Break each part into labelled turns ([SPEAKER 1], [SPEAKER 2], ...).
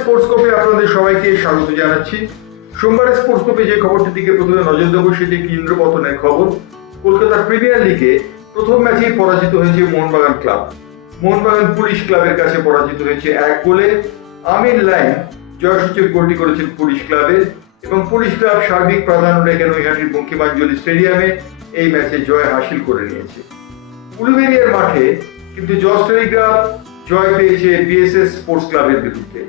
[SPEAKER 1] Sports আপনাদের সবাইকে স্বাগত জানাচ্ছি। সোমবারের স্পোর্টস যে খবরটির দিকে প্রথমে নজর দেবো, সেটি একটি ইন্দ্রপতনের খবর। কলকাতার প্রিমিয়ার লিগে প্রথম ম্যাচেই পরাজিত হয়েছে মোহনবাগান ক্লাব। মোহনবাগান পুলিশ ক্লাবের কাছে পরাজিত হয়েছে এক গোলে। লাইন জয়সূচক গোলটি করেছেন পুলিশ ক্লাবের এবং পুলিশ ক্লাব সার্বিক প্রাধান্য রেখে বঙ্কিমাঞ্জলি স্টেডিয়ামে এই ম্যাচে জয় হাসিল করে নিয়েছে। উলুবেরিয়ার মাঠে কিন্তু জর্জ টেলিগ্রাফ জয় পেয়েছে বিএসএস স্পোর্টস ক্লাবের বিরুদ্ধে।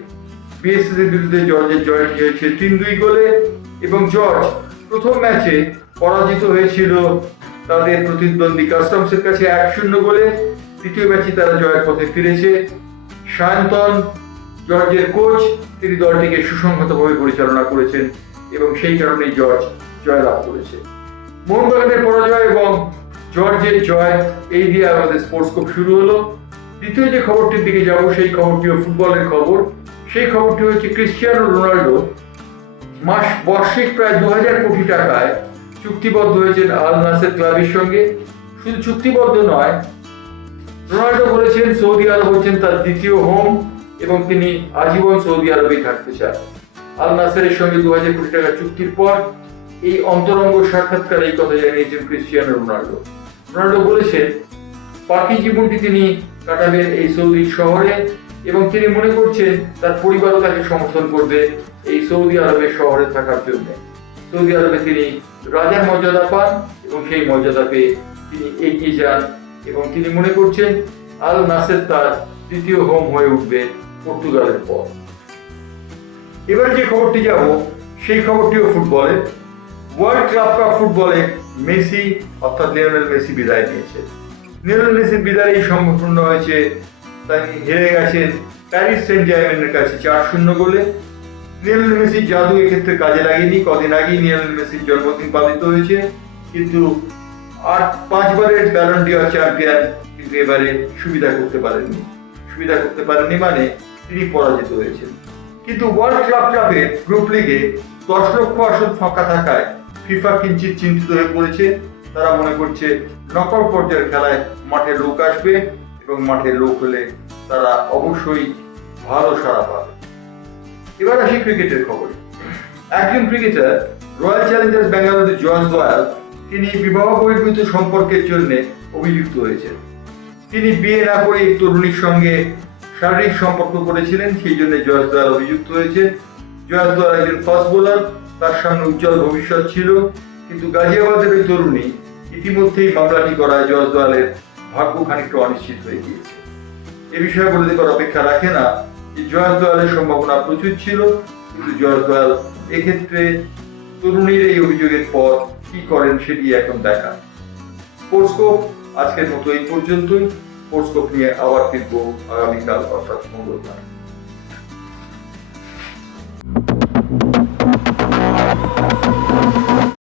[SPEAKER 1] বিএসএস এর বিরুদ্ধে জর্জের জয় হয়েছে তিন দুই গোলে এবং জর্জ প্রথম ম্যাচে পরাজিত হয়েছিল তাদের প্রতিদ্বন্দ্বী কাস্টমসের কাছে এক শূন্য গোলে। দ্বিতীয় ম্যাচে তারা জয়ের পথে ফিরেছে। সায়ন্তন জর্জের কোচ, তিনি দলটিকে সুসংহতভাবে পরিচালনা করেছেন এবং সেই কারণেই জর্জ জয়লাভ করেছে। মোহনবাগানের পরাজয় এবং জর্জের জয়, এই দিয়ে আমাদের স্পোর্টস কোপ শুরু হলো। দ্বিতীয় যে খবরটির দিকে যাব, সেই খবরটিও ফুটবলের খবর। সেই খবরটি হচ্ছে ক্রিশ্চিয়ানো রোনাল্ডো মাস বর্ষিক প্রায় দু হাজার কোটি টাকায় চুক্তিবদ্ধ হয়েছেন আল নাসের ক্লাবের সঙ্গে। শুধু চুক্তিবদ্ধ নয়, রোনাল্ডো বলেছেন সৌদি আরব হচ্ছেন তার দ্বিতীয় হোম এবং তিনি আজীবন সৌদি আরবেই থাকতে চান। আল নাসেরের সঙ্গে দু হাজার কোটি টাকা চুক্তির পর এই অন্তরঙ্গ সাক্ষাৎকারে এই কথা জানিয়েছেন ক্রিশ্চিয়ানো রোনাল্ডো। রোনাল্ডো বলেছেন, বাকি জীবনটি তিনি কাটাবেন এই সৌদি শহরে। এবং তিনি মনে করছেন তার পরিবারও তাকে সমর্থন করবে এই সৌদি আরবের শহরে থাকার জন্য। সৌদি আরবে তিনি রাজার মর্যাদা পান এবং সেই মর্যাদা পেয়ে তিনি এগিয়ে যান এবং তিনি মনে করছেন আল নাসের তার দ্বিতীয় হোম হয়ে উঠবে পর্তুগালের পর। এবার যে খবরটি যাব, সেই খবরটিও ফুটবলে। ওয়ার্ল্ড ক্লাব কাপ ফুটবলে মেসি, অর্থাৎ লিওনেল মেসি বিদায় নিয়েছে। লিওনেল মেসির বিদায়ই সম্পূর্ণ হয়েছে তাই হেরে গেছেন প্যারিস সেন্ট জার্মেনের কাছে চার শূন্য গোলে। লিওনেল মেসির জাদু এক্ষেত্রে কাজে লাগেনি। কদিন আগেই লিওনেল মেসির জন্মদিন পালিত হয়েছে। কিন্তু আট পাঁচবারের ব্যালন ডিওর চ্যাম্পিয়ন কিন্তু এবারে সুবিধা করতে পারেননি। সুবিধা করতে পারেননি মানে তিনি পরাজিত হয়েছেন। কিন্তু ওয়ার্ল্ড ক্লাব ক্লাবের গ্রুপ লিগে দশ লক্ষ আসন ফাঁকা থাকায় ফিফা কিঞ্চিত চিন্তিত হয়ে পড়েছে। তারা মনে করছে নকআউট পর্যায়ের খেলায় মাঠে লোক আসবে। এবং মাঠে লোক হলে তারা অবশ্যই ভালো সাড়া পাবে। এবার আসি ক্রিকেটের খবরে। একজন ক্রিকেটার, রয়্যাল চ্যালেঞ্জার্স ব্যাঙ্গালোরের জয়েস দয়াল তিনি বিবাহ বহির্ভূত সম্পর্কের জন্য অভিযুক্ত হয়েছেন। তিনি বিয়ে না করে এক তরুণীর সঙ্গে শারীরিক সম্পর্ক করেছিলেন, সেই জন্য জয়েস দয়াল অভিযুক্ত হয়েছে জয়েস দয়াল একজন ফাস্ট বোলার, তার সামনে উজ্জ্বল ভবিষ্যৎ ছিল, কিন্তু গাজিয়াবাদের ওই তরুণী ইতিমধ্যেই মামলাটি করায় জয়েস দয়ালের ভাগ্য খানিকটা অনিশ্চিত হয়ে গিয়েছে। এ বিষয়ে বলে দেবার অপেক্ষা রাখে না যে জয়েস দয়ালের সম্ভাবনা প্রচুর ছিল, কিন্তু জয়েস দয়াল এক্ষেত্রে তরুণীর এই অভিযোগের পর কি করেন সেটি এখন দেখা। স্পোর্টসকোপ আজকের মতো এই পর্যন্তই। স্পোর্টসকোপ নিয়ে আবার ফিরবো আগামীকাল, অর্থাৎ মঙ্গলবার।